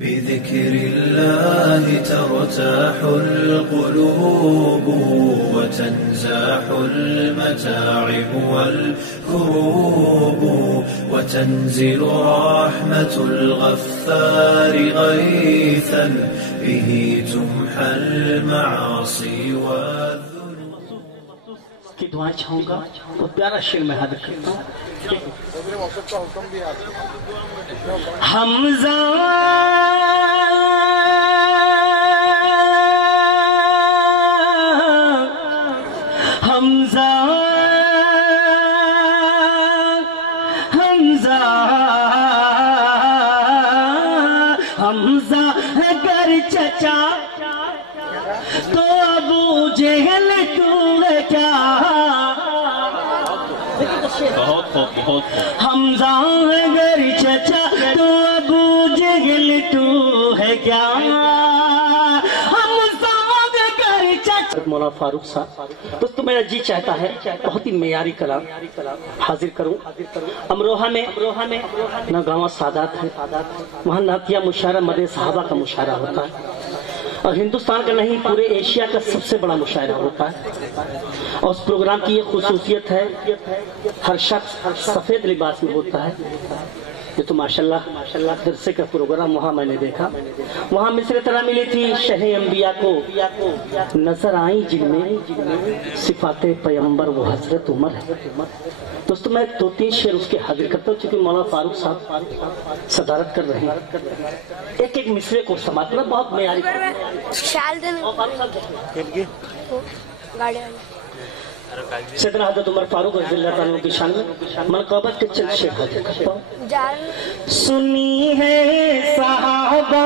بذكر الله ترتاح القلوب وتنزاح المتاعب والكروب وتنزل رحمة الغفار غيثا به تمحى المعاصي والذنوب. کی دعائیں چاہوں گا تو پیارا شعر میں حاضر کرتا ہوں. حمزہ حمزہ حمزہ حمزہ اگر چچا تو ابو جہل تو ہے کیا. حمزہ اگر چچا تو ابو جہل تو ہے کیا. حمزہ اگر چچا. مولانا فاروق صاحب دوستو میرا جی چاہتا ہے بہت ہی معیاری کلام حاضر کروں. امروہہ میں ناگاواں سادات ہے، وہاں نعتیہ مشاعرہ مدح صحابہ کا مشاعرہ ہوتا ہے، اور ہندوستان کا نہیں پورے ایشیا کا سب سے بڑا مشاعرہ ہوتا ہے. اور اس پروگرام کی یہ خصوصیت ہے ہر شخص سفید لباس میں ہوتا ہے. یہ تو ماشاءاللہ درسے کا پروگرام وہاں میں نے دیکھا، وہاں مصر طرح ملی تھی شہ انبیاء کو نظر آئیں جن میں صفات پیغمبر وہ حضرت عمر ہے. دوستو میں دو تین شعر اس کے حاضر کرتا ہوں چونکہ مولانا فاروق صاحب صدارت کر رہے ہیں. ایک ایک مصرے کو سماعت بہت معیاری سیدنا حضرت عمر فاروق رضی اللہ عنہ کی شان میں منقبت کے چند شعر حاضر کرتا ہوں. سنی ہے صحابہ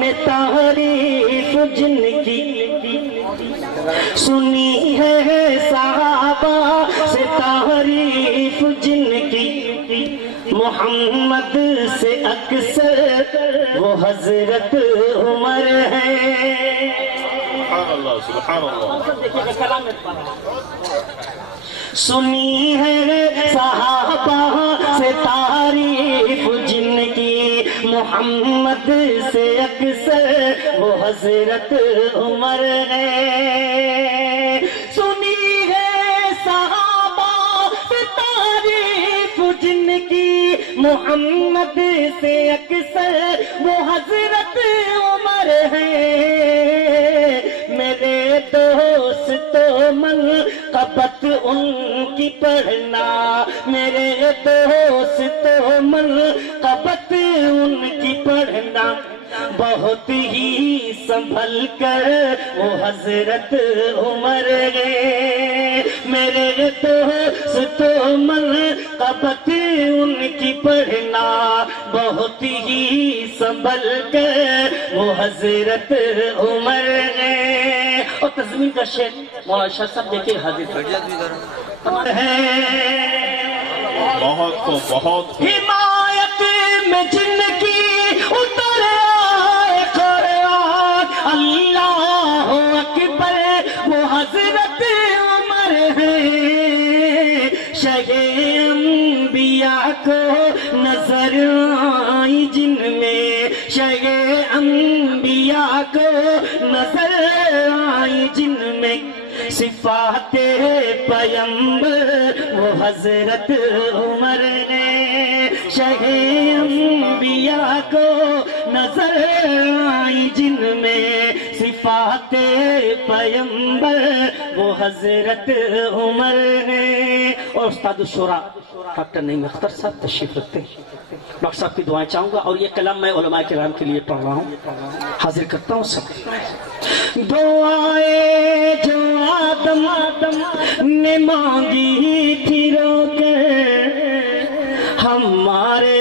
نے تعریف جن کی، سنی ہے صحابہ سے تعریف جن کی، محمد سے اکثر وہ حضرت عمر ہے. سبحان اللہ. سنی ہے صحابہ سے تعریف جن کی، محمد سے اکثر وہ حضرت عمر ہے. سنی ہے صحابہ سے تعریف جن کی، محمد سے اکثر وہ حضرت عمر ہے. میرے دوستو منقبت ان کی پڑھنا، میرے دوستو منقبت ان کی پڑھنا، بہت ہی سنبھل کر وہ حضرت عمر گئے. میرے دوستو منقبت ان کی پڑھنا، بہت ہی سنبھل کر وہ حضرت عمر گئے. اور تزمین کا شعر مولانا شاہ صاحب دیکھیں حاضر ہے. بہت حمایت میں جن کی اتر آئے قرآن، اللہ اکبر وہ حضرت عمر ہے. شہ انبیاء کو نظر آئی جن میں، شہ انبیاء کو نظر آئی جن میں، صفات پیغمبر وہ حضرت عمر نے. شہ انبیاء کو نظر آئی جن میں، صفات پیغمبر وہ حضرت عمر نے. اور استاد الشورا ڈاکٹر نعیم اختر صاحب تشریف رکھتے ہیں. ڈاکٹر صاحب کی دعائیں چاہوں گا، اور یہ کلام میں علماء کرام کے لیے پڑھ رہا ہوں، حاضر کرتا ہوں سب. دعائیں جو آدم نے مانگی تھی رو کر، ہمارے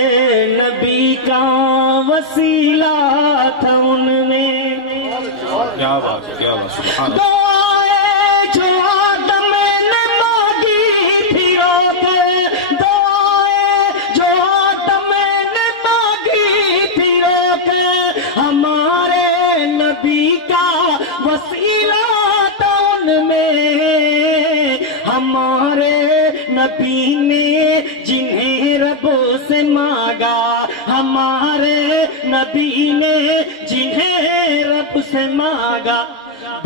نبی کا وسیلہ تھا ان میں. کیا بات ہے، کیا بات. سبحان اللہ. دعائیں جو آدم نے مانگی تھی رو کر، دعائیں جو آدم نے مانگی تھی رو کر، ہمارے نبی کا وسیلہ تھا ان میں. ہمارے نبی نے جنہیں رب سے مانگا، ہمارے نبی نبی نے جنہیں رب سے مانگا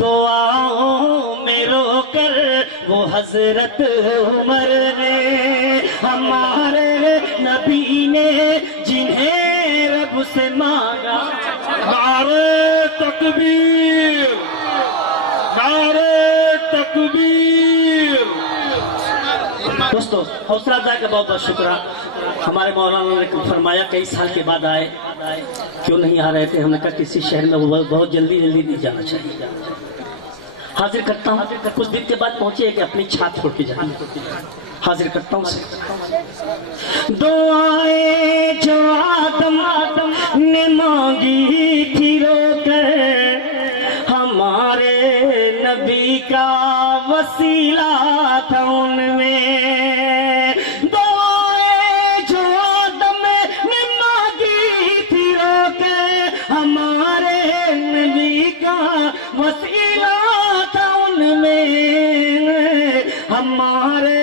دعاؤں میں رو کر وہ حضرت عمر ہیں ہمارے نبی نے جنہیں رب سے مانگا نعرہ تکبیر نعرہ تکبیر دوستو حوصلہ افزائی کا بہت بہت شکریہ ہمارے مولانا نے فرمایا کئی سال کے بعد آئے کیوں نہیں آ رہے تھے ہم نے کہا کسی شہر میں وہ بہت جلدی نہیں جانا چاہیے حاضر کرتا ہوں کچھ دن کے بعد پہنچے کہ اپنی چھات چھوڑ کے جائیں حاضر کرتا ہوں دعائیں جو آدم نے مانگی تھی رو کر ہمارے نبی کا وسیلہ تھا ان میں دعائیں جو آدم نے مانگی تھی رو کر ہمارے نبی کا وسیلہ تھا ان میں ہمارے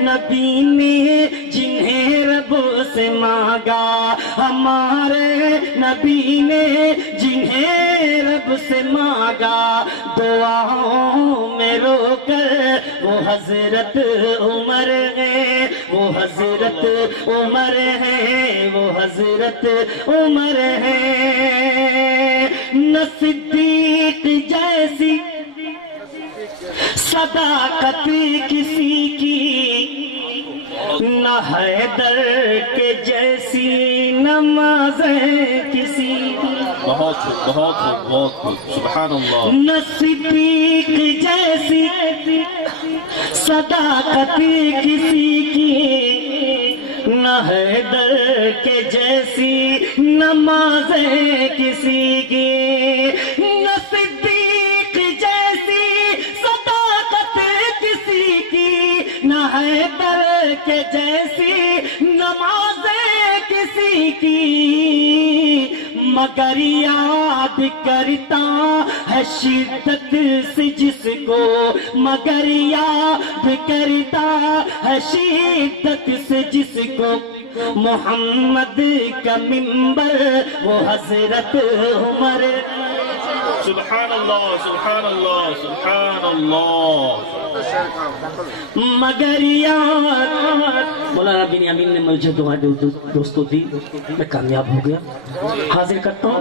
نبی نے جنہیں رب سے مانگا ہمارے نبی نے جنہیں رب سے مانگا دعاؤں میں رو کر وہ حضرت عمر ہیں وہ حضرت عمر ہیں وہ حضرت عمر ہیں نہ صدیق جیسی صداقت کسی کی نہ حیدر کے جیسی نمازیں کسی کی بہت بہت سبحان اللہ نہ صدیق جیسی صداقت کسی کی نہ حیدر کے جیسی نمازیں کسی کی نہ صدیق جیسی صداقت کسی کی نہ حیدر کے جیسی نمازیں کسی کی مگر یاد کرتا ہے شدت سے جس کو مگر یاد کرتا ہے شدت سے جس کو محمد کا منبر وہ حضرت عمر سبحان اللہ سبحان اللہ سبحان اللہ مگر یاد مولانا بن امین نے مجھے دعائیں دوستوں دی میں کامیاب ہو گیا حاضر کرتا ہوں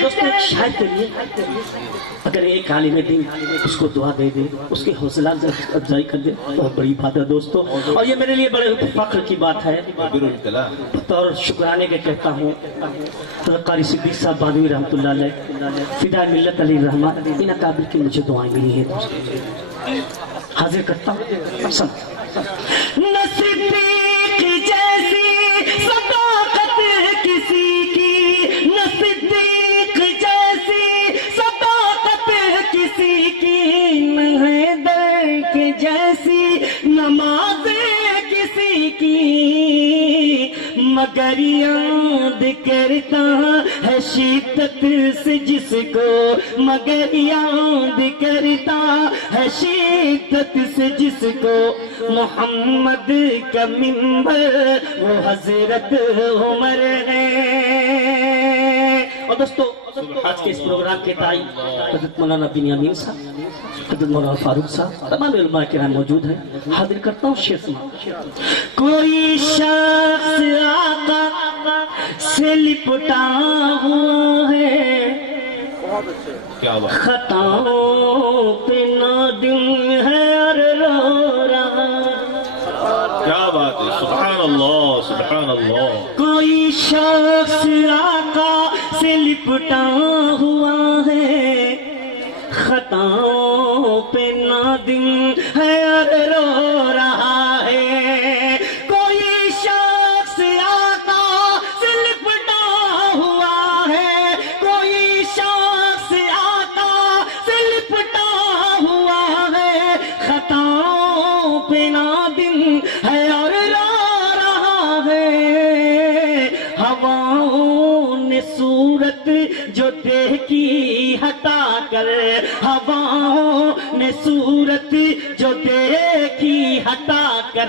دوستوں شاید کے لیے اگر ایک عالم دین اس کو دعا دے دے اس کی حوصلہ افزائی کر دے بہت بڑی بات ہے دوستوں اور یہ میرے لیے بڑے فخر کی بات ہے بطور شکرانے کے کہتا ہوں قاری صدیق صاحب بادوی رحمۃ اللہ علیہ فدائے ملت علی رحمٰ ان قابل کی مجھے دعائیں ملی ہیں دوستوں حاضر کرتا ہوں صدیق جیسی صداقت کسی کی نہ صدیق جیسی صداقت کسی کی نہ حیدر کے جیسی نمازیں کسی کی مگر یاد کرتا ہے شدت سے جس کو مگر یاد کرتا ہے شدت سے جس کو محمد کا منبر وہ حضرت عمر ہیں اور دوستو آج کے اس پروگرام کے دائی حضرت مولانا بن امین صاحب حضرت مولانا فاروق صاحب تمام علماء کرام موجود ہیں حاضر کرتا ہوں شیخ کوئی شخص آقا سے لپٹا ہوا ہے خطاؤں پہ نادم ہے اور رو رہا کیا بات ہے سبحان اللہ سبحان اللہ کوئی شخص آقا سے لپٹا ہوا ہے خطاؤں پہ نادم ہے اور رو رہا ہے کوئی شخص آقا سے لپٹا ہوا ہے کوئی شخص آقا سے لپٹا ہوا ہے خطاؤں پہ نادم ہے اور رو رہا ہے ہواؤں نے صورت جو دیکھی ہٹا کر ہواؤں نے صورت جو دیکھی ہٹا کر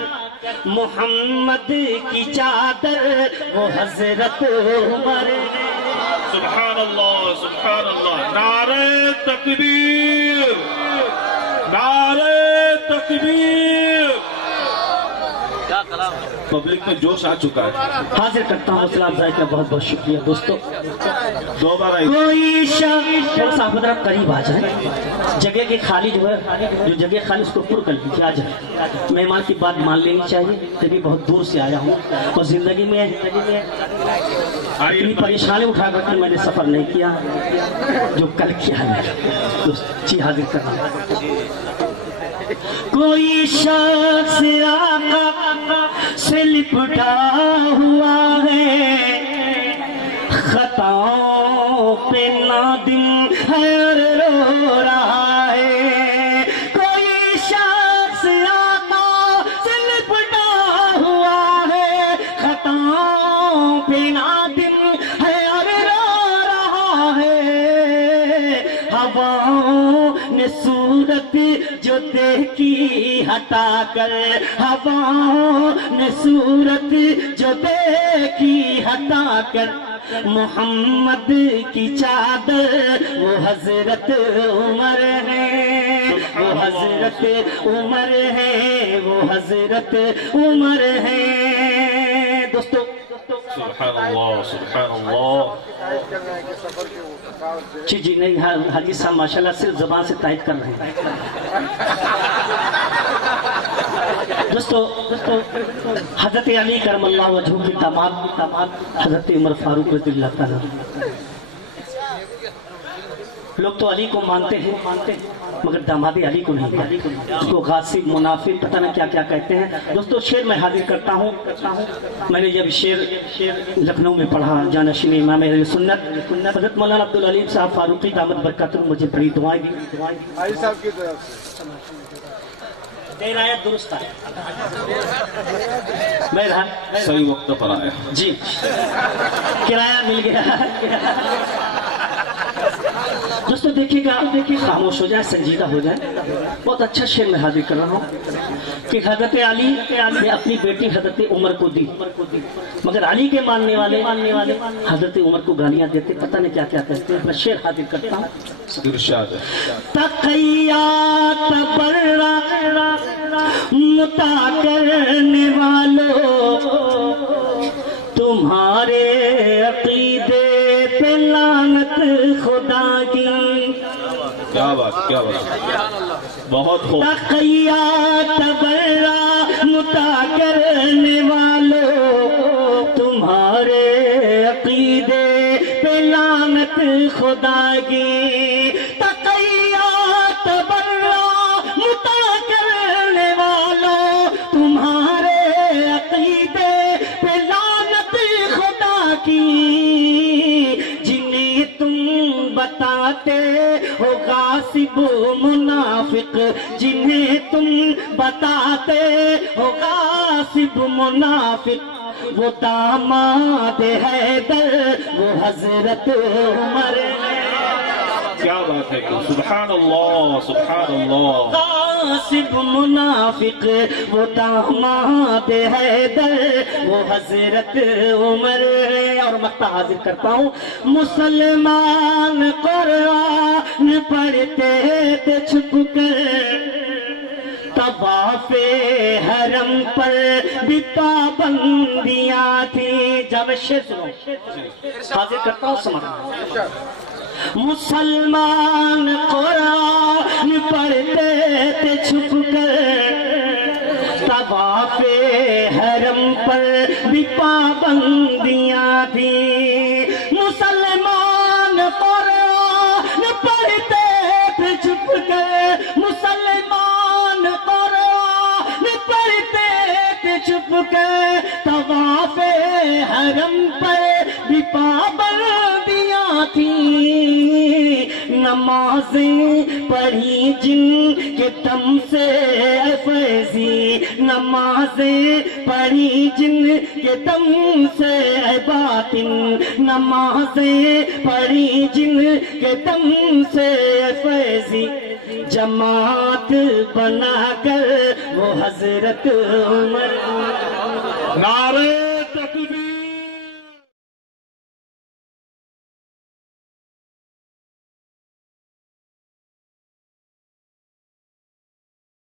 محمد کی چادر وہ حضرت عمر ہے۔ سبحان اللہ سبحان اللہ، نعرہ تکبیر، نعرہ تکبیر۔ پبلک میں جوش آ چکا ہے۔ حاضر کرتا ہوں حوصلہ افزائی کا بہت بہت شکریہ دوستو۔ دوبارہ کوئی شخص تھوڑا سا ذرا قریب آ جائیں، جگہ کی خالی جو ہے، جو جگہ خالی اس کو پر کر لیجیے، آ جائیں۔ مہمان کی بات مان لینی چاہیے، تبھی بہت دور سے آیا ہوں اور زندگی میں اتنی پریشانی اٹھا کر کے میں نے سفر نہیں کیا جو کل کیا ہے۔ جی حاضر کرنا، کوئی شخص آقا سے لپٹا ہوا ہے، خطاؤں پہ نادم ہے اور رو رہا ہے۔ کوئی شخص آقا سے لپٹا ہوا ہے، خطاؤں پہ نادم ہے اور رو رہا ہے۔ ہواؤں نے صورت جو دیکھی ہٹا کر، ہواؤں نے صورت جو دیکھی ہٹا کر، محمد کی چادر وہ حضرت عمر ہے، وہ حضرت عمر ہے، وہ حضرت عمر ہے۔ دوستو سبحان اللہ سبحان اللہ۔ جی نہیں، حاجی صاحب ماشاءاللہ صرف زبان سے تائید کر رہے ہیں۔ دوستو حضرت علی کرم اللہ وجہہ کی داماد حضرت عمر فاروق رضی اللہ تعالیٰ، لوگ تو علی کو مانتے ہیں مگر داماد علی کو نہیں، اس کو غاصب، منافق، پتہ نہ کیا کیا کہتے ہیں۔ دوستو شعر میں حاضر کرتا ہوں، میں نے جب شعر لکھنؤ میں پڑھا، جانشین امام اہل سنت حضرت مولانا عبدالعلیم صاحب فاروقی دامت برکاتہ مجھے بڑی دعائیں دی۔ بھائی صاحب کی طرف آیت درست ہے، میں صحیح وقت پر آیا جی، کرایہ مل گیا۔ دوستو دیکھیے گا، خاموش ہو جائے، سنجیدہ ہو جائے۔ بہت اچھا شعر میں حاضر کر رہا ہوں کہ حضرت علی نے اپنی بیٹی حضرت عمر کو دی، مگر علی کے ماننے والے حضرت عمر کو گالیاں دیتے، پتہ نہیں کیا کیا کہتے ہیں۔ میں شعر حاضر کرتا ہوں۔ ارشاد ہے، تقیات برا متا کرنے والوں، تمہارے عقیدے پہ لعنت خدا کی۔ کیا بات کیا بات، بہت خوب۔ تقیات برا متا کرنے والوں، تمہارے عقیدے پہ لعنت خدا کی۔ تقیات برا متا کرنے والوں، تمہارے عقیدے پہ لعنت خدا کی۔ جنہیں تم بتاتے ہو غاصب منافق، جنہیں تم بتاتے ہو غاصب منافق، وہ داماد حیدر وہ حضرت عمر ہے۔ کیا بات ہے، سبحان اللہ سبحان اللہ۔ غاصب منافق وہ داماد حیدر وہ حضرت عمر ہے۔ اور مقطع حاضر کرتا ہوں۔ مسلمان قرآن پڑھتے تھے چھپ کر، طواف حرم پر بھی پابندیاں تھیں۔ جب شعر سنو، حاضر کرتا ہوں، سمجھنا۔ مسلمان قرآن پڑھتے تھے چھپ کر، طواف حرم پر بھی پابندیاں تھیں۔ مسلمان قرآن پڑھتے تھے چھپ کر، مسلمان قرآن پڑھتے تھے چھپ کر، طواف حرم پر بھی پابندیاں تھیں۔ نمازیں پڑھی جن کے دم سے فیضی، نمازیں پڑھی جن کے دم سے باطن، نمازیں پڑھی جن کے دم سے فیضی، جماعت بنا کر وہ حضرت عمر نعرہ تکبیر